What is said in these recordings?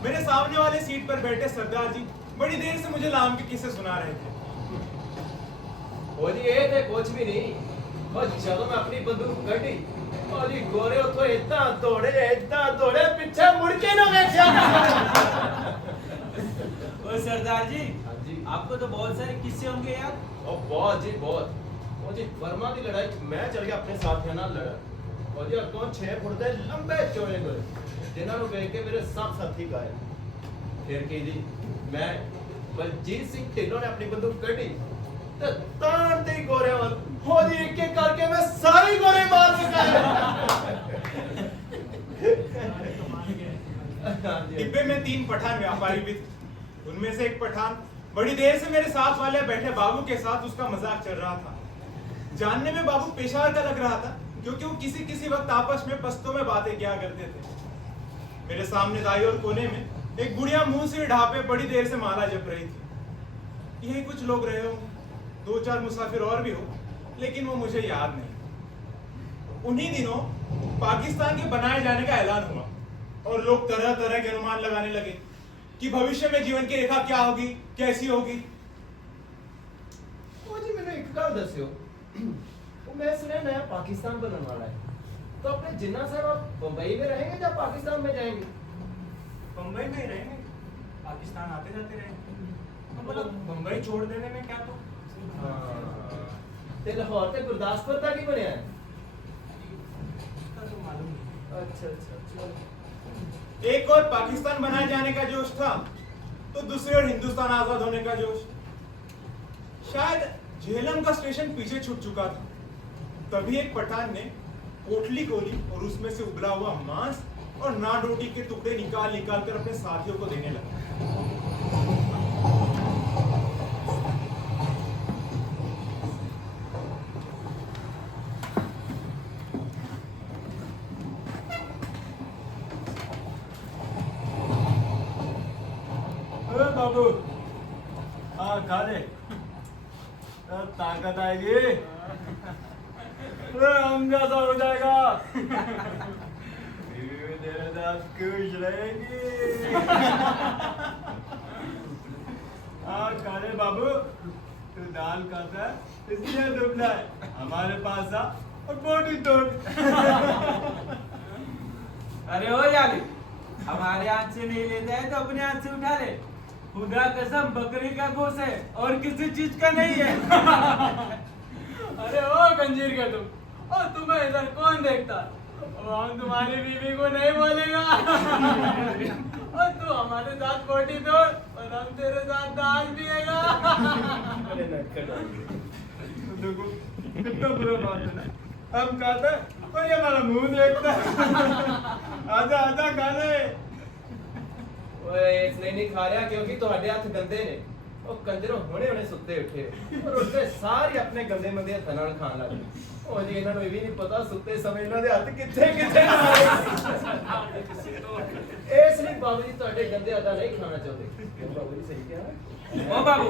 मेरे सामने वाले सीट पर बैठे सरदार जी बड़ी देर से मुझे लाम के किस्से सुना रहे थे। ओ जी ये थे कुछ भी नहीं। और चलो मैं अपनी बंदूक कटी और जी गोरे तो इतना दौड़े पीछे मुड़ के ना देखा। ओ सरदार जी, हाँ जी। आपको तो बहुत सारे किस्से होंगे यार। ओ बहुत जी बहुत। ओ जी वर्मा की लड़ाई मैं चल गया अपने साथियों नाल लड़ा। और जी अगों 6 फुट दे लंबे चौड़े गोरे जिन्हां नूं वेख के मेरे सब साथी गाए। फिर की जी मैं बलजीत सिंह ढिल्लों ने अपनी बंदूक कटी ते तान ते गोरे वाल हो जी एक एक करके मैं सारे गोरे मार चुका है। हाँ जी। डिब्बे में 3 पठान व्यापारी भी थे। उनमें से एक पठान बड़ी देर से मेरे साथ वाले बैठे बाबू के साथ उसका मजाक चल रहा था। जानने में बाबू पेशावर का लग रहा था क्योंकि वो किसी किसी वक्त आपस में पश्तो में बातें किया करते थे। मेरे सामने दाई और कोने में एक बुढ़िया मुंह से ढापे बड़ी देर से माला जप रही थी। यही कुछ लोग रहे होंगे, 2-4 मुसाफिर और भी हो, लेकिन वो मुझे याद नहीं। उन्हीं दिनों पाकिस्तान के बनाए जाने का ऐलान हुआ और लोग तरह तरह के अनुमान लगाने लगे कि भविष्य में जीवन की रेखा क्या होगी, कैसी होगी। ओ जी मैंने एक गल दस्यो। वो मैं सुना नया पाकिस्तान बनने वाला है। तो अपने जिन्ना साहब आप बंबई में रहेंगे या पाकिस्तान में जाएंगे? बम्बई में ही रहेंगे, पाकिस्तान आते जाते रहेंगे। तो मतलब बम्बई छोड़ देने में क्या तो ते लाहौर ते गुरदासपुर तक ही बनया है। उसका तो मालूम नहीं। अच्छा। एक और पाकिस्तान बनाए जाने का जोश था तो दूसरे और हिंदुस्तान आजाद होने का जोश। शायद झेलम का स्टेशन पीछे छूट चुका था। तभी एक पठान ने पोटली खोली और उसमें से उबला हुआ मांस और नान रोटी के टुकड़े निकाल निकाल कर अपने साथियों को देने लगा। अरे बाबू, हाँ खा ले, ताकत आएगी, अरे हम जैसा हो जाएगा, बीवी तेरे साथ खुश रहेगी। हाँ खा ले बाबू, तू दाल खाता है इसलिए दुबला है, हमारे पास आ और बॉडी तोड़। अरे ओ याली, हमारे हाथ से नहीं लेता है तो अपने हाथ से उठा ले। खुदा कसम बकरी का गोश्त है और किसी चीज का नहीं है। अरे ओ कंजीर का तुम, ओ तुम्हें इधर कौन देखता? ओ हम तुम्हारी बीवी को नहीं बोलेगा। और तू हमारे साथ पोटी तोड़ और हम तेरे साथ दाल पिएगा। अरे नटखट। देखो कितना बुरा बात है ना, हम खाते हैं और ये हमारा मुंह देखता है। आजा आजा खा ले। ओए इसलिए नहीं खा रहा क्योंकि ਤੁਹਾਡੇ ਹੱਥ ਗੰਦੇ ਨੇ। ਉਹ ਕੰਜਰੋਂ ਹੁਣੇ ਸੁੱਤੇ ਉੱਠੇ ਔਰ ਉੱਠਦੇ ਸਾਰੇ ਆਪਣੇ ਗੰਦੇ ਮੰਦੇ ਹੱਥਾਂ ਨਾਲ ਖਾਣ ਲੱਗ ਪਏ। ਉਹ ਜੀ ਇਹਨਾਂ ਨੂੰ ਇਹ ਵੀ ਨਹੀਂ ਪਤਾ ਸੁੱਤੇ ਸਮੇਂ ਇਹਨਾਂ ਦੇ ਹੱਥ ਕਿੱਥੇ ਕਿੱਥੇ ਇਸ ਲਈ ਬਾਬੂ ਜੀ ਤੁਹਾਡੇ ਗੰਦੇ ਹੱਥਾਂ ਨਹੀਂ ਖਾਣਾ ਚਾਹੁੰਦੇ। ਬਾਬੂ ਜੀ ਸਹੀ ਕਿਹਾ। ओ बाबू,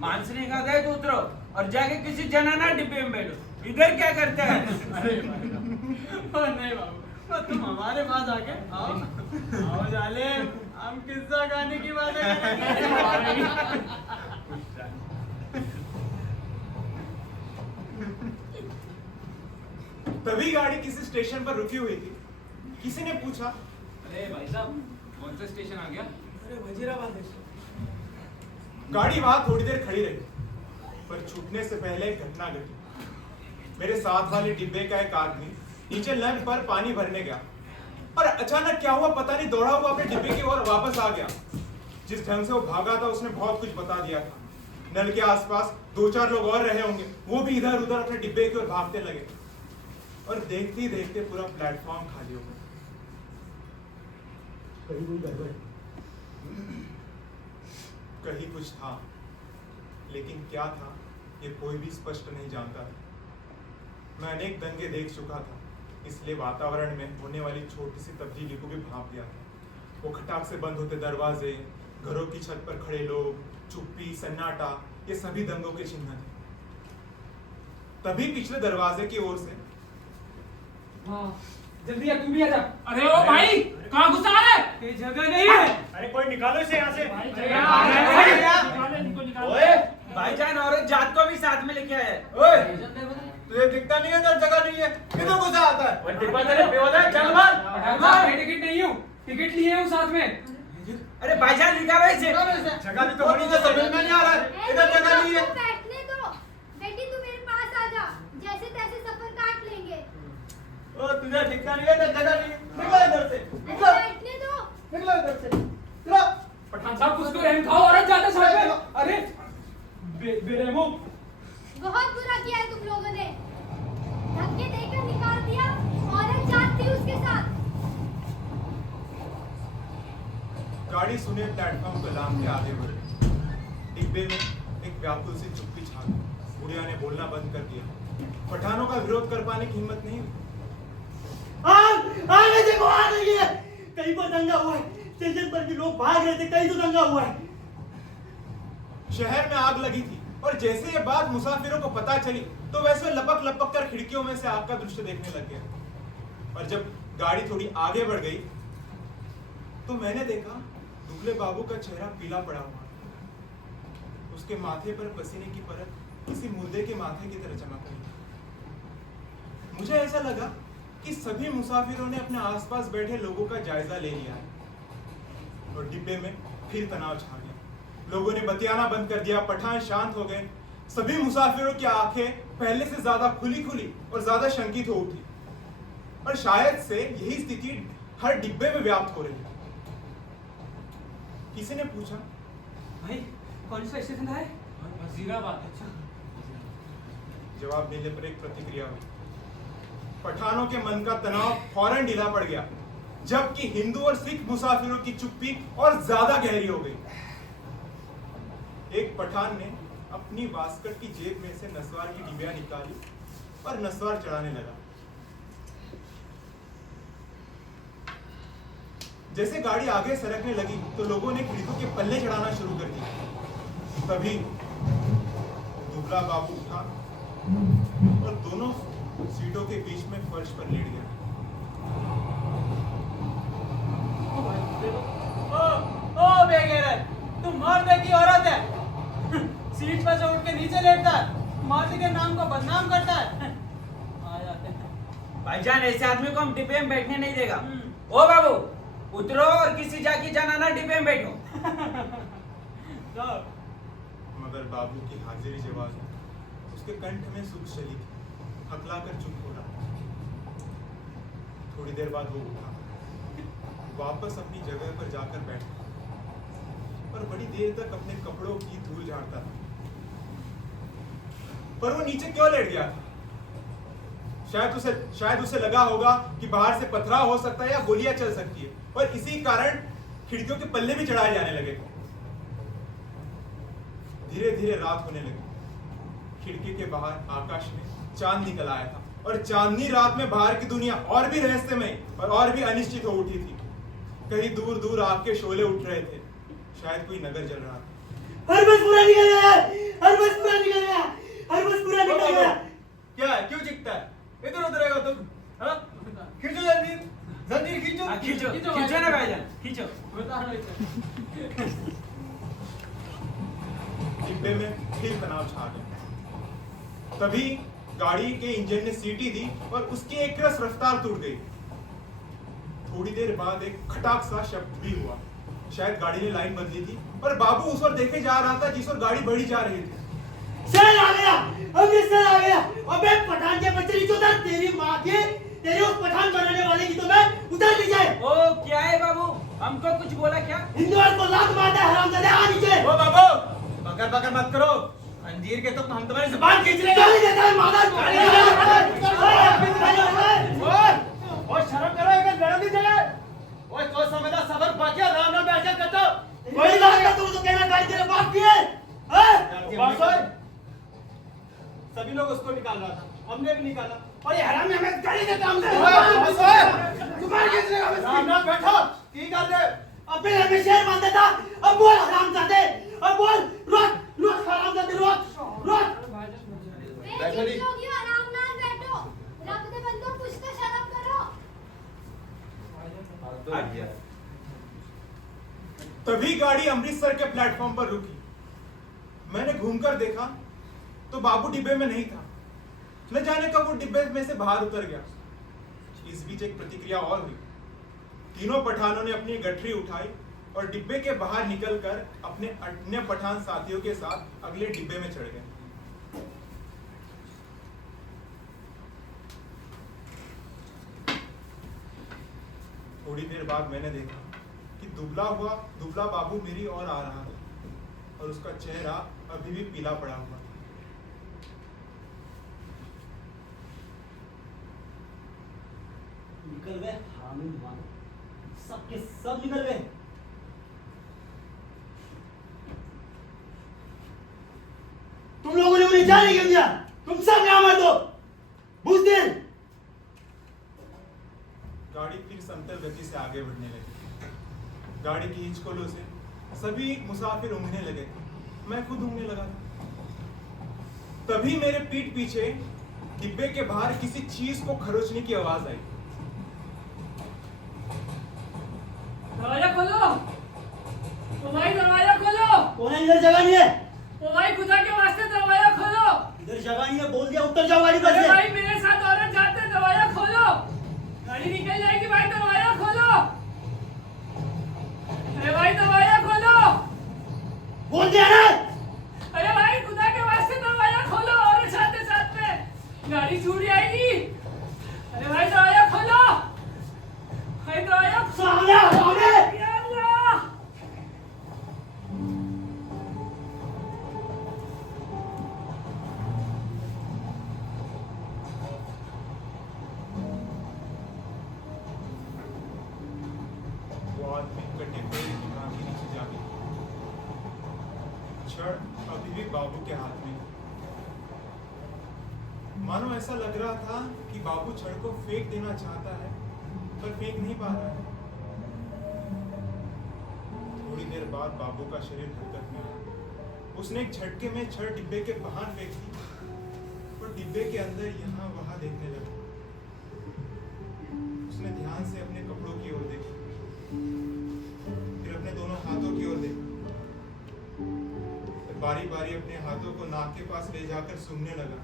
मांस नहीं खाता है तो उतरो और जाके किसी जनाना डिब्बे में बैठो। इधर क्या करते हैं? ओ नहीं बाबू, ओ तुम हमारे पास आके आओ जालिम, हम किस्सा गाने की बातें करेंगे। तभी गाड़ी किसी स्टेशन पर रुकी हुई थी। किसी ने पूछा, अरे भाई साहब, कौन सा स्टेशन आ गया? अरे वजीराबाद है। गाड़ी वहां थोड़ी देर खड़ी रही पर छूटने से पहले एक घटना घटी। मेरे साथ वाले डिब्बे का एक आदमी नीचे नल पर पानी भरने गया और अचानक क्या हुआ पता नहीं, दौड़ा हुआ अपने डिब्बे की ओर वापस आ गया। जिस ढंग से वो भागा था उसने बहुत कुछ बता दिया था। नल के आसपास 2-4 लोग और रहे होंगे, वो भी इधर उधर अपने डिब्बे की ओर भागते लगे और देखते ही देखते पूरा प्लेटफॉर्म खाली हो गया। कहीं कोई गड़बड़, कहीं कुछ था, लेकिन क्या था ये कोई भी स्पष्ट नहीं जानता था। मैं अनेक दंगे देख चुका था, इसलिए वातावरण में होने वाली छोटी सी तब्दीली को भी भांप लिया था। वो खटाक से बंद होते दरवाजे, घरों की छत पर खड़े लोग, चुप्पी, सन्नाटा, ये सभी दंगों के चिन्ह थे। तभी पिछले दरवाजे की ओर से, हाँ, जल्दी आ, तू भी आ जा। अरे ओ भाई, कहाँ घुसा रहा है? ये जगह नहीं है। अरे भाईजान निकालो इसे। जगह भी तो होनी चाहिए, समझ में नहीं आ रहा है। इधर जगह नहीं है। बैठने दो। बेटी तू मेरे पास आ जा, जैसे तैसे सफर काट लेंगे। ओ तुझे दिखता नहीं है, इधर जगह नहीं है। निकलो इधर से, निकलो, बैठने दो। निकलो इधर से, निकलो। पठान साहब कुछ तो रहम खाओ, औरत जाते साथ में। अरे बेरहमो। बहुत बुरा किया है तुम लोगों ने। धक्के देकर निकाल दिया, औरत जाती उसके साथ। गाड़ी सुने प्लेटफॉर्म को लांग के आगे बढ़े। डिब्बे में एक व्याकुल सी चुप्पी छा गई। बुढ़िया ने बोलना बंद कर दिया। पठानों का विरोध कर पाने की हिम्मत नहीं हुई। आगे देखो, आ रही है। कहीं पर दंगा हुआ है। स्टेशन पर भी लोग भाग रहे थे, कहीं तो दंगा हुआ है। शहर में आग लगी थी और जैसे ये बात मुसाफिरों को पता चली तो वैसे लपक लपक कर खिड़कियों में से आग का दृश्य देखने लग गया। और जब गाड़ी थोड़ी आगे बढ़ गई तो मैंने देखा दुबले बाबू का चेहरा पीला पड़ा हुआ। उसके माथे पर पसीने की परत किसी मुर्दे के माथे की तरह चमक रही। मुझे ऐसा लगा कि सभी मुसाफिरों ने अपने आसपास बैठे लोगों का जायजा ले लिया है और डिब्बे में फिर तनाव छा गया। लोगों ने बतियाना बंद कर दिया। पठान शांत हो गए। सभी मुसाफिरों की आंखें पहले से ज्यादा खुली खुली और ज्यादा शंकित हो उठी और शायद से यही स्थिति हर डिब्बे में व्याप्त हो रही है। किसी ने पूछा, भाई कौन सा स्टेशन है? वजीराबाद। अच्छा। जवाब देने पर एक प्रतिक्रिया हुई। पठानों के मन का तनाव फौरन ढीला पड़ गया, जबकि हिंदू और सिख मुसाफिरों की चुप्पी और ज्यादा गहरी हो गई। एक पठान ने अपनी वास्कट की जेब में से नस्वार की डिबिया निकाली और नस्वार चढ़ाने लगा। जैसे गाड़ी आगे सरकने लगी तो लोगों ने खिड़कियों के पल्ले चढ़ाना शुरू कर दिया। तभी दुबला बाबू उठा और दोनों सीटों के बीच में फर्श पर लेट गया। ओ बेगैरत, तुम मर्द की औरत है। सीट पर से उठ के नीचे लेटता है, मर्द के नाम को बदनाम करता है। आ जाते हैं। भाईजान ऐसे आदमी को हम डिब्बे में बैठने नहीं देगा। ओ बाबू उतरो और किसी जाकी जनाना डिब्बे में बैठो। मगर बाबू की हाजिरी जवाब उसके कंठ में सुख चली थी। हकला कर चुप हो रहा। थोड़ी देर बाद वो उठा, वापस अपनी जगह पर जाकर बैठा और बड़ी देर तक अपने कपड़ों की धूल झाड़ता था। पर वो नीचे क्यों लेट गया था? शायद उसे लगा होगा कि बाहर से पथराव हो सकता है या गोलियां चल सकती है और इसी कारण खिड़कियों के पल्ले भी चढ़ाए जाने लगे थे। धीरे धीरे रात होने लगी। खिड़की के बाहर आकाश में चांद निकल आया था और चांदनी रात में बाहर की दुनिया और भी रहस्यमय और भी अनिश्चित हो उठी थी। कहीं दूर दूर आग के शोले उठ रहे थे। शायद कोई नगर जल रहा था। हर बस पूरा निकल गया, हर बस पूरा निकल गया, हर बस पूरा निकल गया। क्या है? क्यों चिखता है? इधर उधर आएगा तुम? हाँ? खींचो जंजीर, जंजीर खींचो। खींचो खींचो ना भाईजान, खींचो। बता रहा है। डिब्बे में फिर तनाव छा गया। तभी गाड़ी के इंजन ने सीटी दी और उसकी एक रस रफ्तार टूट गई। थोड़ी देर बाद एक खटाक सा शब्द भी हुआ। शायद गाड़ी ने लाइन बदली थी और बाबू उस ओर देखे जा रहा था जिस ओर गाड़ी बढ़ी जा रही थी। सर आ गया, अमृतसर आ गया। अबे पठान के बच्चे नीचे उतर, तेरी माँ के, तेरे उस पठान बनाने वाले की तो मैं उतर नहीं जाए। ओ क्या है बाबू, हमको कुछ बोला क्या? हिंदुओं को लात मारता है हरामजादे, आ नीचे। ओ बाबू, बकर बकर मत करो। अंजीर के तो हम तुम्हारी जुबान खींच लेंगे। गाली देता है मादर। और शर्म करो, एक लड़न दी जगह। ओए तो समझदा सबर बाकी आराम ना बैठ जा करतो। कोई लात का तू तो कहना गाड़ी तेरे बाप की है। बस ओए, सभी लोग उसको निकाल रहा था, हमने भी निकाला। और ये हराम ने हमें गाली देता हमसे। बस ओए, जुबान खींच लेगा आराम ना बैठो। की कर दे? अबे हमें शेर मानता था, अब बोल हरामजादे, अब बोल। रोक रोक हरामजादे, रोक रोक। बैठो दी। लोगियों आराम नाल बैठो। रब दे बंदो कुछ तो शर्म करो। तभी गाड़ी अमृतसर के प्लेटफॉर्म पर रुकी। मैंने घूमकर देखा तो बाबू डिब्बे में नहीं था। न जाने कब वो डिब्बे में से बाहर उतर गया। इस बीच एक प्रतिक्रिया और हुई। तीनों पठानों ने अपनी गठरी उठाई और डिब्बे के बाहर निकलकर अपने अन्य पठान साथियों के साथ अगले डिब्बे में चढ़ गए। थोड़ी देर बाद मैंने देखा कि दुबला बाबू मेरी ओर आ रहा था और उसका चेहरा अभी भी पीला पड़ा हुआ था। निकल गए हामी मानो, सबके सब निकल गए। तुम लोगों ने उन्हें जाने क्यों दिया? तुम सब यहाँ मत दो, बुज़दिल। गाड़ी फिर समतल गति से आगे बढ़ने लगी। गाड़ी की हिचकोलों से सभी मुसाफिर ऊँघने लगे। मैं खुद ऊँघने लगा था। तभी मेरे पीठ पीछे डिब्बे के बाहर किसी चीज को खरोचने की आवाज आई। दरवाजा खोलो। ओ भाई दरवाजा खोलो। कौन है? इधर जगह नहीं है। ओ भाई खुदा के वास्ते दरवाजा खोलो। इधर जगह नहीं है, बोल दिया उतर जाओ गाड़ी पर अरे से। भाई मेरे साथ औरत जाते, दरवाजा खोलो। गाड़ी निकल जाएगी भाई, दरवाजा खोलो। अरे भाई दरवाजा खोलो। बोल दिया ना। अरे भाई खुदा के वास्ते दरवाजा खोलो, औरत जाते साथ में गाड़ी छूट जाएगी। अरे भाई दरवाजा खोलो। भाई दरवाजा सामने आओ, सामने। या अल्लाह। वो आदमी कटे हुए इमाम के नीचे जा गिरा। छड़ अभी भी बाबू के हाथ में। मानो ऐसा लग रहा था कि बाबू छड़ को फेंक देना चाहता है पर फेंक नहीं पा रहा है। थोड़ी देर बाद बाबू का शरीर हरकत में आया। उसने एक झटके में छड़ डिब्बे के बाहर फेंक दी और डिब्बे के अंदर यहाँ वहां देखने लगा। उसने ध्यान से अपने कपड़ों की ओर देखा, फिर अपने दोनों हाथों की ओर देखा, बारी बारी अपने हाथों को नाक के पास ले जाकर सूंघने लगा,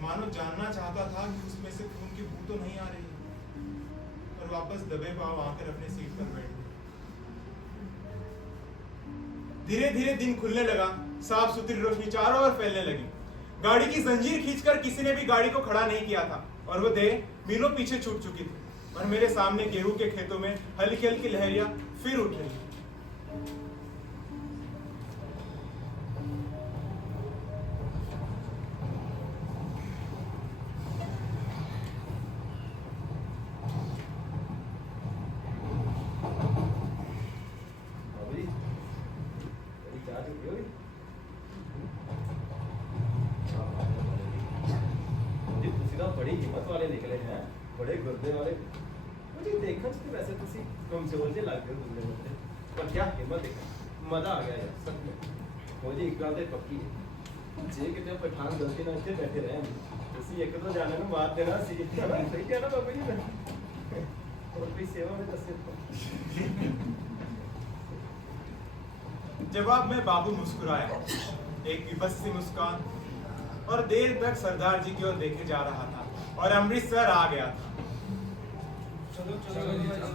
मानो जानना चाहता था कि उसमें से खून की बू तो नहीं आ रही है, और वापस दबे पांव आकर अपने सीट पर बैठ गया। धीरे धीरे दिन खुलने लगा। साफ सुथरी रोशनी चारों ओर फैलने लगी। गाड़ी की जंजीर खींचकर किसी ने भी गाड़ी को खड़ा नहीं किया था और वो देह मीलों पीछे छूट चुकी थी और मेरे सामने गेहूं के खेतों में हल्की हल्की लहरियां फिर उठ रही। बाबूजी, मेरी चाय तो पियोगी? मुझे तुसी तो बड़ी हिम्मत वाले निकले हैं, बड़े गुर्दे वाले। मुझे देखा तो वैसे तुसी कमजोर जे लग गए गुर्दे वाले, पर क्या हिम्मत देखा, मजा आ गया यार सच में। मुझे एक गल ते पक्की है, जे किते पठान गलती ਨਾਲ ਇੱਥੇ ਬੈਠੇ ਰਹਿਣ, ਤੁਸੀਂ ਇੱਕ ਦੋ ਜਾਣੇ ਨੂੰ ਮਾਰ ਦੇਣਾ ਸੀ। ਸਹੀ ਕਿਹਾ ਨਾ ਬਾਬੂ ਜੀ ਨੇ। और कोई सेवा में दस जवाब में बाबू मुस्कुराया, एक विपस सी मुस्कान, और देर तक सरदार जी की ओर देखे जा रहा था और अमृतसर आ गया था। चलो चलो चलो।